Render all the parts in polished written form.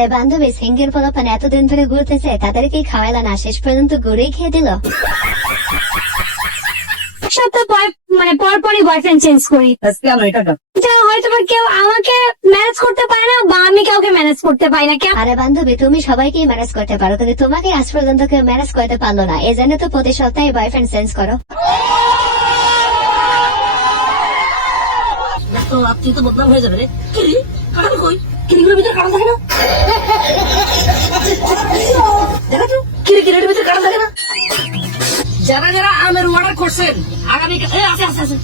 আরে বান্ধবী, সিঙ্গেল পোলাপান এতদিন ধরে ঘুরতেছে, তাদেরকে খাওয়াইলা না, শেষ পর্যন্ত ঘুরেই খেয়ে দিল। সপ্তাহ পরপরই বয়ফ্রেন্ড চেঞ্জ করি। যা হয়তো বা কেউ আমাকে ম্যানেজ করতে পারে না, বা আমি কাউকে ম্যানেজ করতে পারি না। আরে বান্ধবী, তুমি সবাইকেই ম্যানেজ করতে পারো, কিন্তু তোমাকে আজ পর্যন্ত কেউ ম্যানেজ করতে পারলো না। এই জন্য তো প্রতি সপ্তাহে বয়ফ্রেন্ড চেঞ্জ করো। আপনি তো বদনাম হয়ে যাবে রে। কিরি কারণ কই কিরিগুলোর ভিতরে কারণ থাকে না, দেখা তো কিরির ভিতরে কারণ থাকে না। যারা যারা আমের অর্ডার করছেন আগামী আছে আছে আছে।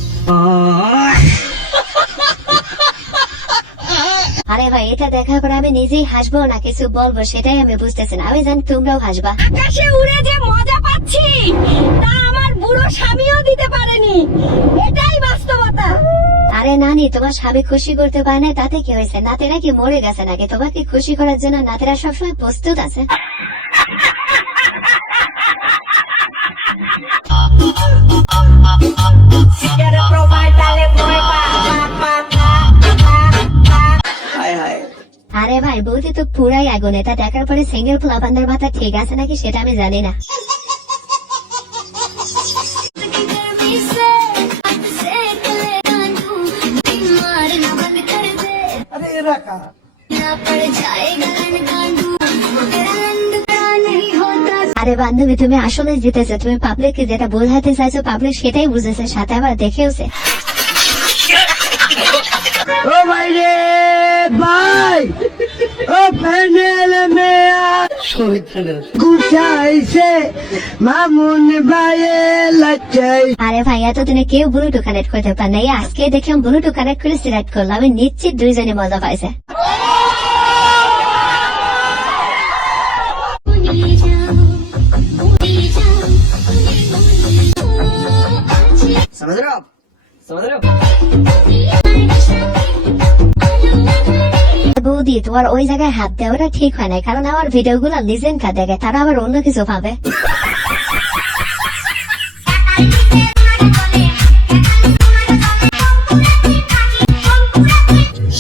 আরে ভাই, এটা দেখার পরে আমি নিজেই হাসবো না কিছু বলবো সেটাই আমি বুঝতেছি না। আমি জানি তোমরাও হাসবা। আকাশে উড়ে যে মজা পাচ্ছি তা আমার বুড়ো স্বামীও দিতে পারেনি, এটাই বাস্তবতা। আরে নানি, তোমার স্বামী খুশি করতে পারে না তাতে কি হয়েছে? নাতিরা কি মরে গেছে নাকি? তোমাকে খুশি করার জন্য নাতিরা সবসময় প্রস্তুত আছে। আরে ভাই, বৌদি তো পুরাই আগুন। এটা দেখার পরে সিঙ্গেল পোলাপানদের মাথা ঠিক আছে নাকি সেটা আমি জানি না। আরে বান্ধবী, তুমি আসলে জিতেছো। তুমি পাবলিককে যেটা বোঝাতে চাইছো পাবলিক সেটাই বুঝেছে, সাথে আবার দেখেওছে। ও ভাই রে ভাই, ও প্যানেল মে গুছাইছে মামুন ভাইয়ে লাচাই। আরে ভাই, এতদিনে কেউ ব্লুটুথ কানেক্ট করতে পারে না, আজকে দেখলাম ব্লুটুথ কানেক্ট করে সিলেক্ট করলাম। আমি নিশ্চিত দুইজনে মজা পাইছে। समझ रहे हो आप, समझ रहे हो। বৌদি, তোমার ওই জায়গায় হাত দেওয়াটা ঠিক হয় না, কারণ আমার ভিডিও গুলো লিজেন্ডরা দেখে, তারা আবার অন্য কিছু ভাবে।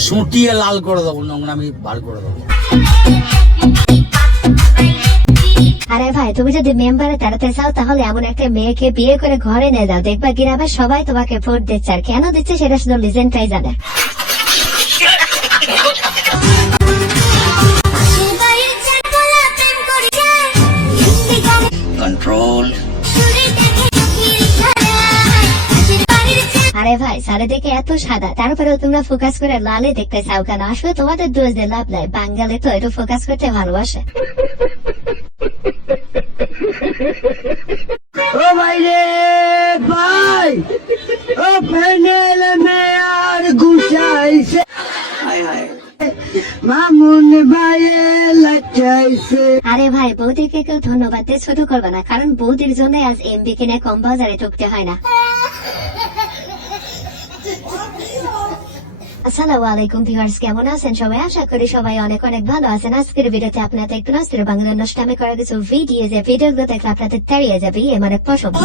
সুটিয়ে লাল করে দেবো, নোংরামি বার করে দেবো। আরে ভাই, তুমি যদি মেম্বারে দাঁড়াতে চাও তাহলে এমন একটা মেয়েকে বিয়ে করে ঘরে নিয়ে যাও, দেখবা গ্রামে সবাই তোমাকে ভোট দিচ্ছে। আর কেন দিচ্ছে সেটা শুধু লিজেন্ডরাই জানে। কন্ট্রোল। আরে ভাই, চারিদিকে এত সাদা, তারপরেও তোমরা ফোকাস করে লালে দেখতে চাও কেন? আসলে তোমাদের দোষ দিয়ে লাভ নাই, বাঙালি তো একটু ফোকাস করতে ভালোবাসে। ও ভাই রে ভাই, ও প্যানেল মে আর গুছাইছে মামুন ভাইয়ে লাচাইছে। আরে ভাই, বৌদিকে কেউ ধন্যবাদ দিয়ে ছোট করবে না, কারণ বৌদির জন্য আজ এমবি কিনে কম বাজারে ঢুকতে হয় না। আসসালামু আলাইকুম ভিউয়ার্স, কেমন আছেন সবাই? আশা করি সবাই অনেক অনেক ভালো আছেন। আজকের ভিডিওতে আপনাদের একটু নাস্তির বাংলা নষ্টামে করা কিছু ভিডিও, যে ভিডিওগুলো দেখলে আপনাদের তাড়িয়ে যাবে মানে পছন্দ।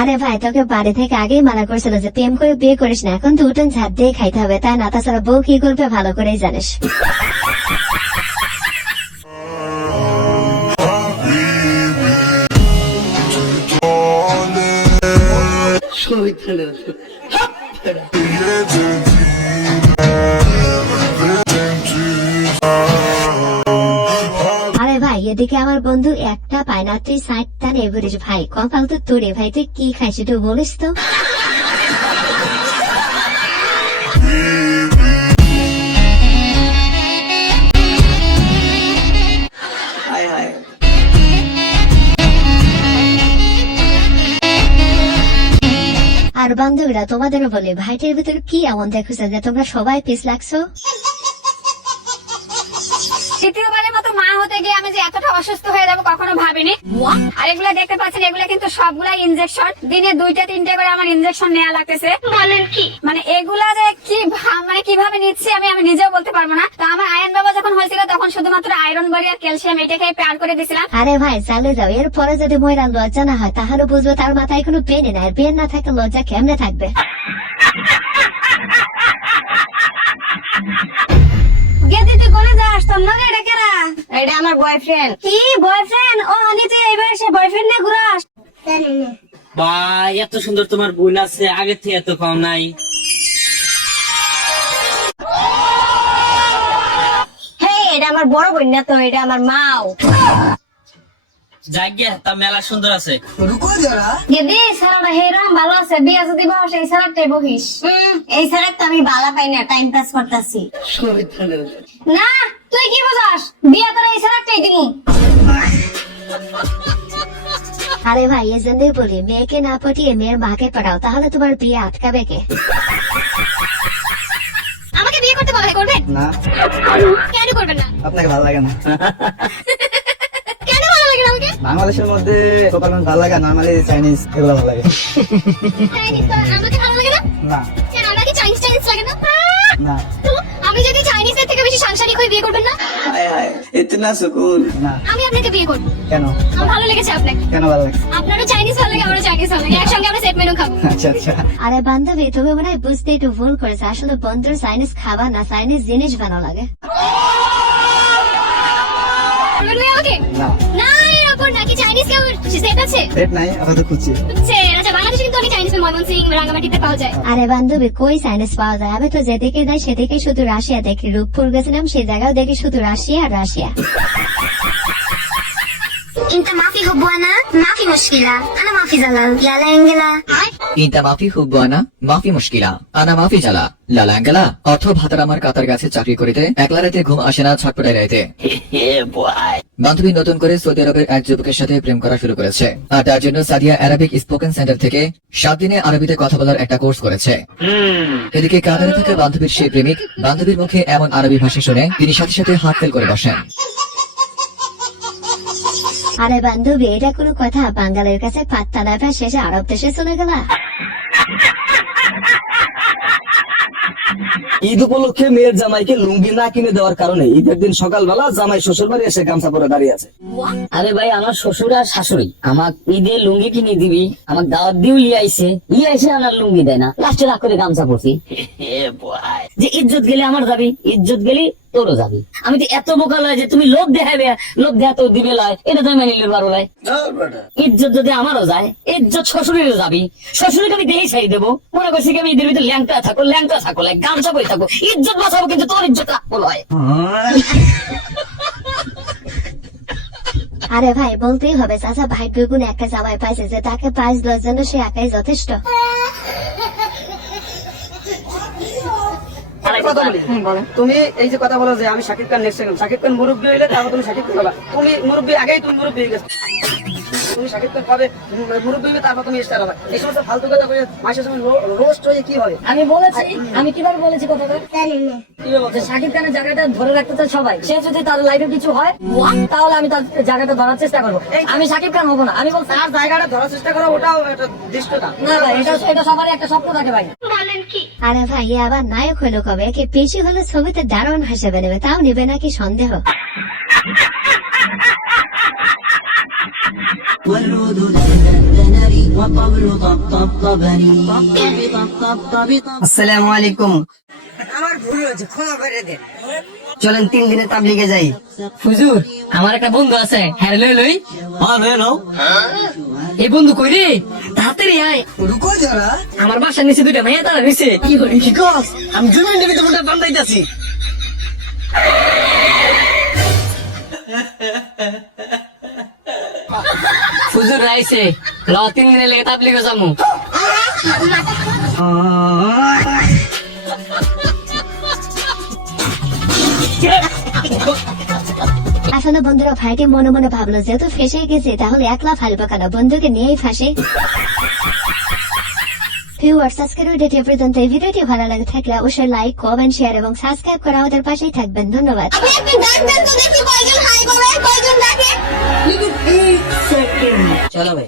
আরে ভাই, তোকে বাড়ি থেকে আগেই মানা করছিল যে প্রেম করে বিয়ে করিস না, এখন তো উঠোন ঝাড় দিয়ে খাইতে হবে, তাই না? তাছাড়া বউ কি করবে ভালো করেই জানিস। আরে ভাই, এদিকে আমার বন্ধু একটা পায় না, তুই 60টা নিয়ে ঘুরিস। ভাই কপাল তো তোরে। ভাই তুই কি খাইস একটু বলিস তো। আর বান্ধবীরা, তোমাদেরও বলি, ভাইটির ভিতরে কি এমন দেখছো যে তোমরা সবাই পিছ লাগছো? দ্বিতীয়বারের মতো মা হতে গিয়ে আমি যে এতটা অসুস্থ হয়ে যাবো কখনো ভাবিনি। আর এগুলা দেখতে পাচ্ছেন, এগুলা কিন্তু সবগুলাই ইনজেকশন। দিনে 2-3টে করে আমার ইনজেকশন নেওয়া লাগতেছে। বলেন কি? মানে এগুলা যে কি মানে কিভাবে নিচ্ছি আমি নিজেও বলতে পারবো না। তো আমার আয়ন বাবা যখন হয়েছিল তখন শুধুমাত্র আয়রন বড়ি আর ক্যালসিয়াম এটা খেয়ে প্যার করে দিয়েছিলাম। আরে ভাই চালে যাও, এরপরে যদি ময়রান লজ্জা না হয় তাহলে বুঝবো তার মাথায় কোনো পেনে নাই। পেন না থাকলে লজ্জা কেমনে থাকবে? গেদি তুই কোনে যাস? তোর না এটা কেরা? এটা আমার বয়ফ্রেন্ড। কি বয়ফ্রেন্ড? ও হানি তুই এবার সে বয়ফ্রেন্ড নিয়ে ঘুরাস? ভাই এত সুন্দর তোমার বোন আছে, আগে থেকে এত কম নাই। হে এটা আমার বড় বোন না তো, এটা আমার মাও। যাই গিয়া তা মেলা সুন্দর আছে। গেদি সারাটা হেরাম ভালো আছে, বিয়া যদি বস এই সারাটাই বহিস। এই সারাট তো আমি বালা পাই না, টাইম পাস করতেছি। না তুই কি বোঝাস? বিয়া করে এই সারাটাই দিমু। আরে ভাই এই জন্যই বলি মেয়েকে না পটিয়ে মেয়ের মাকে পড়াও, তাহলে তোমার বিয়ে আটকাবে কে? আমাকে বিয়ে করতে বলা হয়, করবেন? না, কেন করবেন না? আপনাকে ভালো লাগে না। কেন ভালো লাগে না আমাকে? বাংলাদেশের মধ্যে প্রপারমেন্ট ভালো লাগে, নরমালি চাইনিজ এগুলো ভালো লাগে। চাইনিজ তো আমাকে ভালো লাগে না? না কেন আমাকে চাইনিজ লাগে না? না তো আমি যদি চাইনিজের থেকে বেশি সাংসারিক হয়ে বিয়ে করবেন না? হায় হায় ইতনা সুকুন। না আমি আপনাকে বিয়ে করব। কেন? আমার ভালো লেগেছে আপনাকে। কেন ভালো লাগছে? আপনারও চাইনিজ ভালো লাগে, আমারও চাইনিজ ভালো লাগে, একসঙ্গে আমরা সেট মেনু খাবো। আচ্ছা আচ্ছা। আরে বান্ধবী তুমি মনে হয় বুঝতে একটু ভুল করেছে, আসলে বন্ধুর চাইনিজ খাবার না, চাইনিজ জিনিস ভালো লাগে। করবেন না আমাকে? না না এর উপর নাকি চাইনিজ কেউ সেট আছে? পেট নাই, আপাতত খুঁজছি। হচ্ছে আচ্ছা, বাংলাদেশে কিন্তু অনেক চাইনিজ ময়মনসিং রাঙ্গামাটিতে পাওয়া যায়। আরে বান্ধবী কই চাইনিজ পাওয়া যায়? আমি তো যেদিকে যাই সেদিকে শুধু রাশিয়া দেখি। রূপপুর গেছিলাম, সেই জায়গাও দেখি শুধু রাশিয়া আর রাশিয়া। انت ما في هبوانا ما في مشكلة انا ما في زلل يا لانجلا انت ما في হুব্বানা মা ফি মুশকিলা আনা মা ফি জালা লালাঙ্গালা। অর্থ ভাতার আমার কাতার গাছে চাকরি করিতে, একলা রাতে ঘুম আসে না ছটপটায় রাইতে। বান্ধবী নতুন করে সৌদি আরবের এক যুবকের সাথে প্রেম করা শুরু করেছে, আর তার জন্য সাদিয়া অ্যারাবিক স্পোকেন সেন্টার থেকে 7 দিনে আরবিতে কথা বলার একটা কোর্স করেছে। এদিকে কাতারে থাকা বান্ধবীর সেই প্রেমিক বান্ধবীর মুখে এমন আরবি ভাষা শুনে তিনি সাথে সাথে হাত ফেল করে বসেন। আরে বান্ধবী এটা কোনো কথা? বাঙালির কাছে পাত্তা না পায় শেষে আরব দেশে চলে গেলা। ঈদ উপলক্ষে মেয়ের জামাইকে লুঙ্গি না কিনে দেওয়ার কারণে ঈদের দিন সকালবেলা জামাই শ্বশুর বাড়ি এসে গামছা পরে দাঁড়িয়ে আছে। আরে ভাই আমার শ্বশুর আর শাশুড়ি আমার ঈদে লুঙ্গি কিনে দিবি, আমার দাওয়াত দিও লিয়ে আইসে আমার লুঙ্গি দেয় না, লাস্টে রাগ করে গামছা পরছি। যে ইজ্জত গেলে আমার যাবি, ইজ্জত গেলি তোরও যাবি। আমি তো এত বোকা লয় যে তুমি লোভ দেখাবে, লোভ দেখা তোর দিবে লয়, এটা তুমি মেনে নিতে পারো লয়। ইজ্জত যদি আমারও যায়, ইজ্জত শ্বশুরেরও যাবি। শ্বশুরকে আমি দেই ছাই দেবো, মনে করছি কি আমি ঈদের ভিতরে ল্যাংটা থাকো লাই গামছা বই থাকো, ইজ্জত বাঁচাবো কিন্তু তোর ইজ্জত রাখবো লয়। আরে ভাই বলতেই হবে চাচা ভাগ্যগুণ একটা জামাই পাইছে যে তাকে প্রাইজ দেওয়ার জন্য সে একাই যথেষ্ট। তুমি এই যে কথা বলো যে আমি শাকিব খান নেক্সট সেকেন্ড, শাকিব খান মুরব্বী হইলে তারপর তুমি শাকিব খান হবা। তুমি মুরব্বী আগেই তুমি মুরব্বী হয়ে গেছো। তুমি শাকিব খান পাবে মুরব্বী হইবে, তারপর তুমি স্টার হবে। এই সমস্ত ফালতু কথা বলে মাসের সময় রোস্ট হয়ে কি হবে? আমি বলেছি, আমি কিভাবে বলেছি কথাটা? যে শাকিব খানের জায়গাটা ধরে রাখতে চায় সবাই, সে যদি তার লাইফে কিছু হয় তাহলে আমি তার জায়গাটা ধরার চেষ্টা করবো। আমি শাকিব খান হবো না, আমি বলছি তার জায়গাটা ধরার চেষ্টা করো, ওটাও একটা দৃষ্ট না। না ভাই, এটা সবারই একটা স্বপ্ন থাকে ভাই। আরে ভাই এ আবার নায়ক হলো কবে? কি পেশি হলে ছবিতে দারুণ হিসেবে নেবে, তাও নেবে নাকি সন্দেহ। আসসালামু আলাইকুম। আমার ভুল হয়েছে, ক্ষমা করে দেন। চলেন 3 দিনে তাবলিগে যাই। হুজুর আমার একটা বন্ধু আছে, হ্যাঁ লই লই। হ্যাঁ রে নাও। এই বন্ধু কই রে? তাড়াতাড়ি আয়। রুকো যারা, আমার বাসার নিচে দুইটা মেয়ে তারা রয়েছে। কি হলো? কি কস? আমি জুমের নিবি তোমার বান্দাইতাছি। হুজুর আইছে, ল 3 দিনে লেগে তাবলিগে যামু। আসলে বন্ধুরা ভাইকে মনে মনে ভাবলো যেহেতু ফেসে গেছে তাহলে একলা ফালবো কেন, বন্ধুকে নিয়েই ফাঁসে। ভিউয়ার্স, আজকের ভিডিওটি এ পর্যন্ত। এই ভিডিওটি ভালো লাগে থাকলে অবশ্যই লাইক, কমেন্ট, শেয়ার এবং সাবস্ক্রাইব করে আমাদের পাশেই থাকবেন। ধন্যবাদ। চলো ভাই